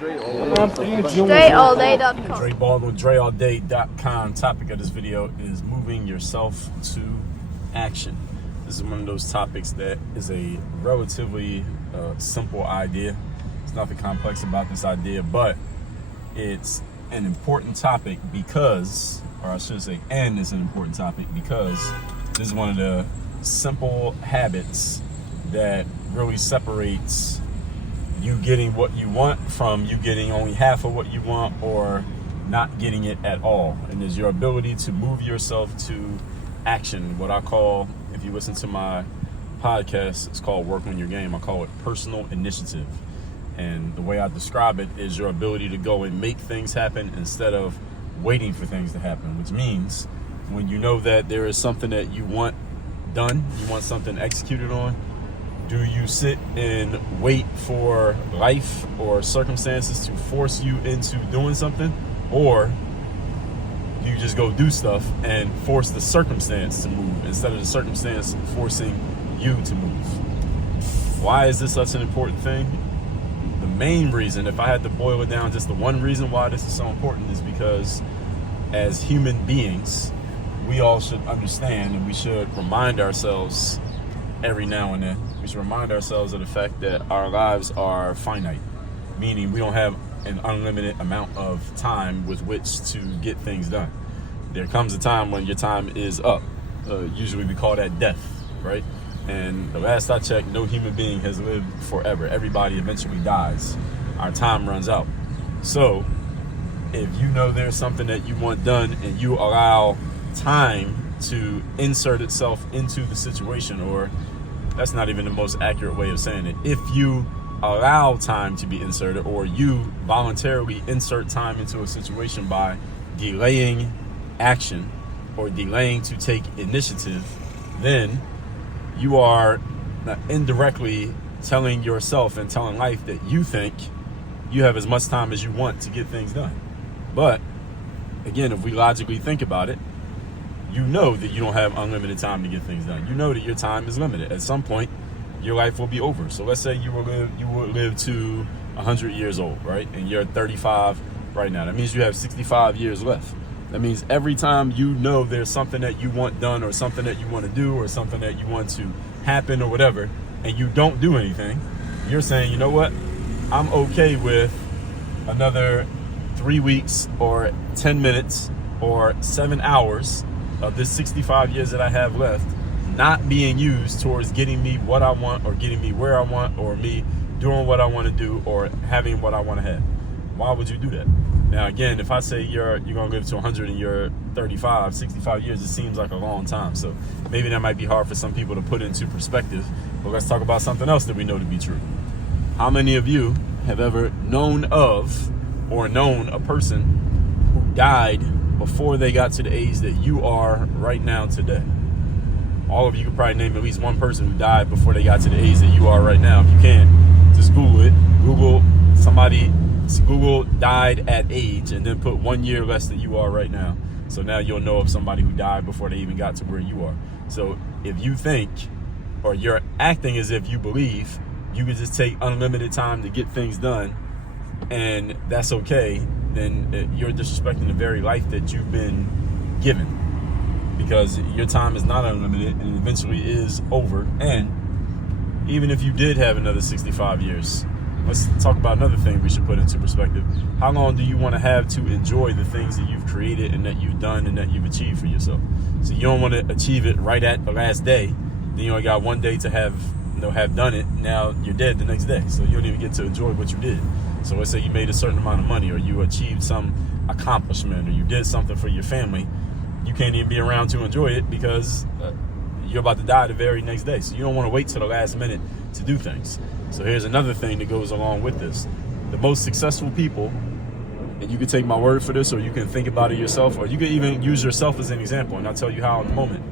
DreAllDay.com. Dre Baldwin, DreAllDay.com. Topic of this video is moving yourself to action. This is one of those topics that is a relatively simple idea. There's nothing complex about this idea, but it's an important topic because, or I should say, and it's an important topic because this is one of the simple habits that really separates you getting what you want from you getting only half of what you want or not getting it at all. And is your ability to move yourself to action. What I call, if you listen to my podcast, it's called Work on Your Game. I call it personal initiative. And the way I describe it is your ability to go and make things happen instead of waiting for things to happen, which means when you know that there is something that you want done, you want something executed on, do you sit and wait for life or circumstances to force you into doing something? Or do you just go do stuff and force the circumstance to move instead of the circumstance forcing you to move? Why is this such an important thing? The main reason, if I had to boil it down, just the one reason why this is so important is because as human beings, we all should understand and we should remind ourselves every now and then. We should remind ourselves of the fact that our lives are finite, meaning we don't have an unlimited amount of time with which to get things done. There comes a time when your time is up. Usually we call that death, right? And the last I checked, no human being has lived forever. Everybody eventually dies. Our time runs out. So if you know there's something that you want done and you allow time to insert itself into the situation, or that's not even the most accurate way of saying it. If you allow time to be inserted, or you voluntarily insert time into a situation by delaying action or delaying to take initiative, then you are indirectly telling yourself and telling life that you think you have as much time as you want to get things done. But again, if we logically think about it, you know that you don't have unlimited time to get things done. You know that your time is limited. At some point, your life will be over. So let's say you will live to 100 years old, right? And you're 35 right now. That means you have 65 years left. That means every time you know there's something that you want done or something that you want to do or something that you want to happen or whatever, and you don't do anything, you're saying, you know what? I'm okay with another 3 weeks or 10 minutes or 7 hours of this 65 years that I have left not being used towards getting me what I want or getting me where I want or me doing what I want to do or having what I want to have. Why would you do that? Now, again, if I say you're going to live to 100 and you're 35, 65 years, it seems like a long time. So maybe that might be hard for some people to put into perspective. But let's talk about something else that we know to be true. How many of you have ever known of or known a person who died before they got to the age that you are right now today? All of you could probably name at least one person who died before they got to the age that you are right now. If you can't, just Google it. Google died at age and then put 1 year less than you are right now. So now you'll know of somebody who died before they even got to where you are. So if you think, or you're acting as if you believe you could just take unlimited time to get things done and that's okay, then you're disrespecting the very life that you've been given, because your time is not unlimited and eventually is over. And even if you did have another 65 years, let's talk about another thing we should put into perspective. How long do you want to have to enjoy the things that you've created and that you've done and that you've achieved for yourself? So you don't want to achieve it right at the last day. Then you only got 1 day to have done it. Now you're dead the next day, so you don't even get to enjoy what you did. So let's say you made a certain amount of money, or you achieved some accomplishment, or you did something for your family. You can't even be around to enjoy it because you're about to die the very next day. So you don't want to wait till the last minute to do things. So here's another thing that goes along with this. The most successful people, and you can take my word for this, or you can think about it yourself, or you can even use yourself as an example, and I'll tell you how in a moment.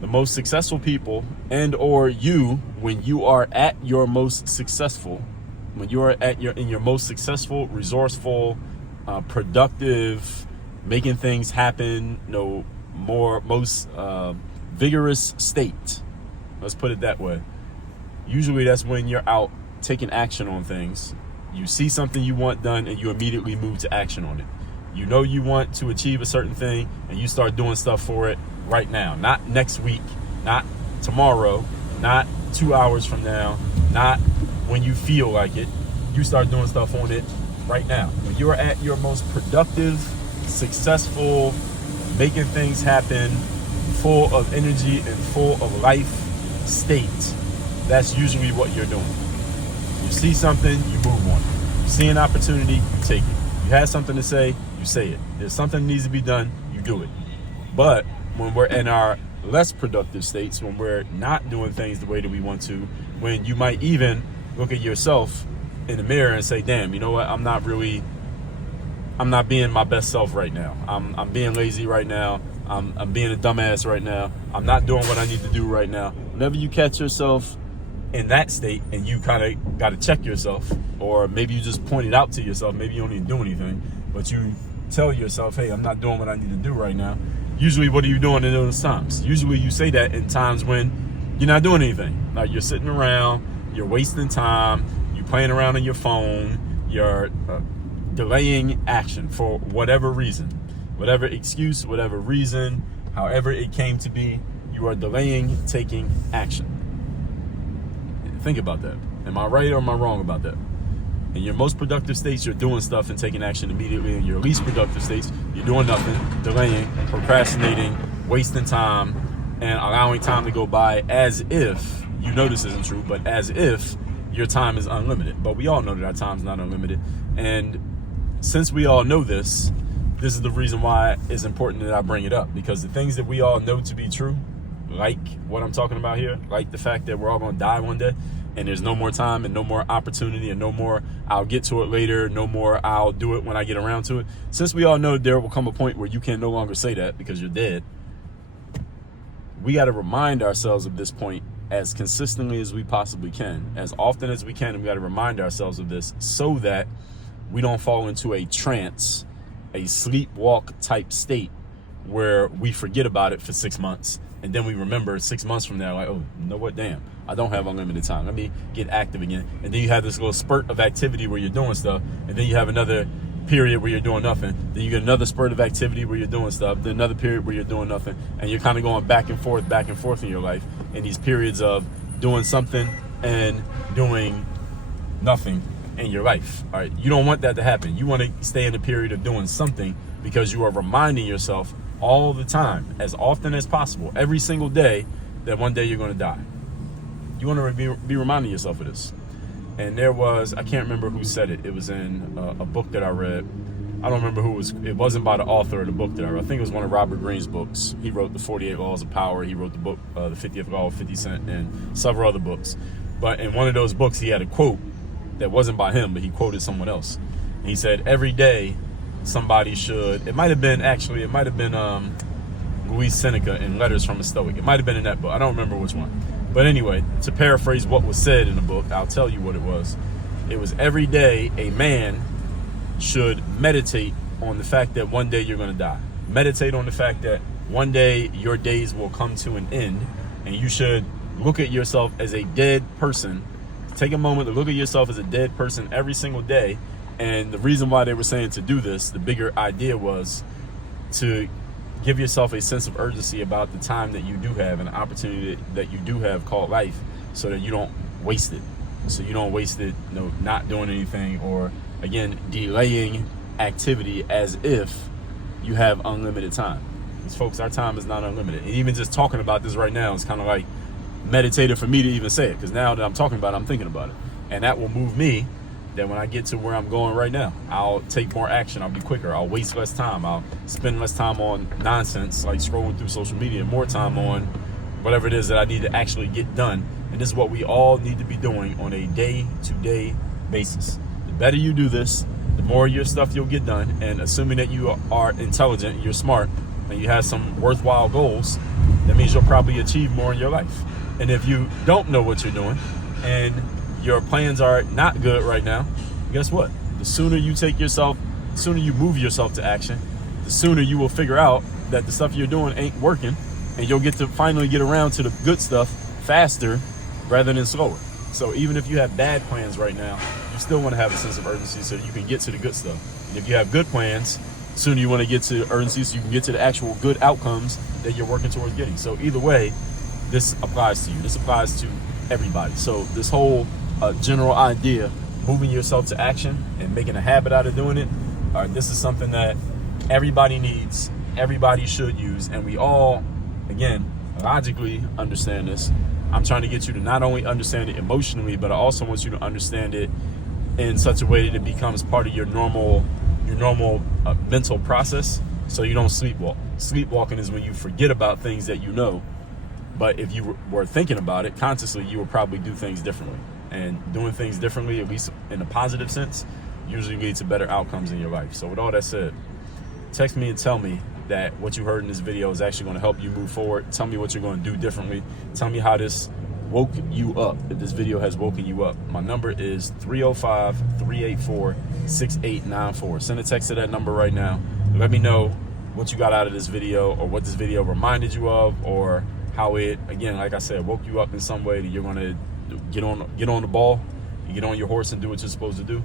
The most successful people, and or you, when you are at your most successful, when you are in your most successful, resourceful, productive, making things happen, most vigorous state. Let's put it that way. Usually that's when you're out taking action on things. You see something you want done and you immediately move to action on it. You know you want to achieve a certain thing and you start doing stuff for it right now. Not next week, not tomorrow, not 2 hours from now, not when you feel like it. You start doing stuff on it right now. When you're at your most productive, successful, making things happen, full of energy and full of life state, that's usually what you're doing. You see something, you move on it. You see an opportunity, you take it. You have something to say, you say it. There's something that needs to be done, you do it. But when we're in our less productive states, when we're not doing things the way that we want to, when you might even look at yourself in the mirror and say, damn, you know what, I'm not being my best self right now. I'm being lazy right now. I'm being a dumbass right now. I'm not doing what I need to do right now. Whenever you catch yourself in that state and you kind of got to check yourself, or maybe you just point it out to yourself, maybe you don't even do anything, but you tell yourself, hey, I'm not doing what I need to do right now. Usually, what are you doing in those times? Usually you say that in times when you're not doing anything. Like you're sitting around, you're wasting time, you're playing around on your phone, you're delaying action for whatever reason. Whatever excuse, whatever reason, however it came to be, you are delaying taking action. Think about that. Am I right or am I wrong about that? In your most productive states, you're doing stuff and taking action immediately. In your least productive states, you're doing nothing, delaying, procrastinating, wasting time, and allowing time to go by as if, you know this isn't true, but as if your time is unlimited. But we all know that our time's not unlimited. And since we all know this is the reason why it's important that I bring it up, because the things that we all know to be true, like what I'm talking about here, like the fact that we're all going to die one day and there's no more time and no more opportunity and no more I'll get to it later, no more I'll do it when I get around to it. Since we all know there will come a point where you can no longer say that because you're dead, we got to remind ourselves of this point as consistently as we possibly can, as often as we can, and we got to remind ourselves of this so that we don't fall into a trance, a sleepwalk type state where we forget about it for 6 months and then we remember 6 months from now, like, oh, you know what, damn, I don't have unlimited time, let me get active again. And then you have this little spurt of activity where you're doing stuff, and then you have another period where you're doing nothing, then you get another spurt of activity where you're doing stuff, then another period where you're doing nothing, and you're kind of going back and forth in your life in these periods of doing something and doing nothing in your life. All right, you don't want that to happen. You want to stay in the period of doing something because you are reminding yourself all the time, as often as possible, every single day, that one day you're going to die. You want to be reminding yourself of this. And there was, I can't remember who said it. It was in a book that I read. I don't remember who it was. It wasn't by the author of the book that I read. I think it was one of Robert Greene's books. He wrote the 48 Laws of Power. He wrote the book, the 50th Law of 50 Cent, and several other books. But in one of those books, he had a quote that wasn't by him, but he quoted someone else. And he said, every day somebody should, it might have been Louis Seneca in Letters from a Stoic. It might have been in that book. I don't remember which one. But anyway, to paraphrase what was said in the book, I'll tell you what it was. It was every day a man should meditate on the fact that one day you're going to die. Meditate on the fact that one day your days will come to an end, and you should look at yourself as a dead person. Take a moment to look at yourself as a dead person every single day. And the reason why they were saying to do this, the bigger idea was to give yourself a sense of urgency about the time that you do have and the opportunity that you do have called life, so that you don't waste it. So you don't waste it, not doing anything, or again, delaying activity as if you have unlimited time. Because folks, our time is not unlimited. And even just talking about this right now is kind of like meditative for me to even say it, because now that I'm talking about it, I'm thinking about it. And that will move me that when I get to where I'm going right now, I'll take more action, I'll be quicker, I'll waste less time, I'll spend less time on nonsense like scrolling through social media, and more time on whatever it is that I need to actually get done. And this is what we all need to be doing on a day-to-day basis. The better you do this, the more your stuff you'll get done. And assuming that you are intelligent, you're smart, and you have some worthwhile goals, that means you'll probably achieve more in your life. And if you don't know what you're doing and your plans are not good right now, guess what? The sooner you move yourself to action, the sooner you will figure out that the stuff you're doing ain't working, and you'll get to finally get around to the good stuff faster rather than slower. So even if you have bad plans right now, you still want to have a sense of urgency so you can get to the good stuff. And if you have good plans, sooner you want to get to urgency so you can get to the actual good outcomes that you're working towards getting. So either way, this applies to you. This applies to everybody. So this whole general idea, moving yourself to action and making a habit out of doing it, this is something that everybody needs, everybody should use, and we all, again, logically understand this. I'm trying to get you to not only understand it emotionally, but I also want you to understand it in such a way that it becomes part of your normal mental process, so you don't sleepwalk. Sleepwalking is when you forget about things that you know, but if you were thinking about it consciously, you would probably do things differently. And doing things differently, at least in a positive sense, usually leads to better outcomes in your life. So with all that said, text me and tell me that what you heard in this video is actually going to help you move forward. Tell me what you're going to do differently. Tell me how this woke you up, if this video has woken you up. My number is 305-384-6894. Send a text to that number right now. Let me know what you got out of this video, or what this video reminded you of, or how it, again, like I said, woke you up in some way that you're going to get on the ball, get on your horse and do what you're supposed to do.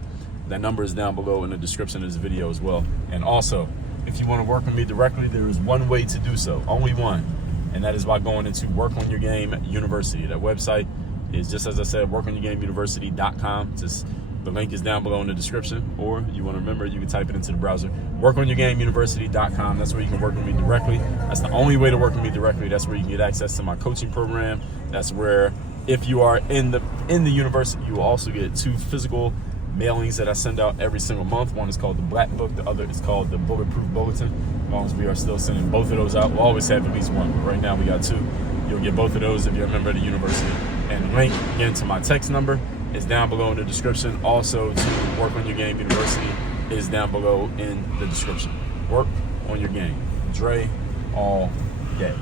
That number is down below in the description of this video as well. And also, if you want to work with me directly, there is one way to do so, only one, and that is by going into Work On Your Game University. That website is, just as I said, workonyourgameuniversity.com. Just the link is down below in the description, or you want to remember, you can type it into the browser. Workonyourgameuniversity.com. That's where you can work with me directly. That's the only way to work with me directly. That's where you can get access to my coaching program. That's where, if you are in the university, you will also get 2 physical mailings that I send out every single month. One is called the Black Book, the other is called the Bulletproof Bulletin. As long as we are still sending both of those out, we'll always have at least one, but right now we got 2. You'll get both of those if you're a member of the university. And the link, again, to my text number is down below in the description. Also, to Work On Your Game University is down below in the description. Work on your game. Dre all day.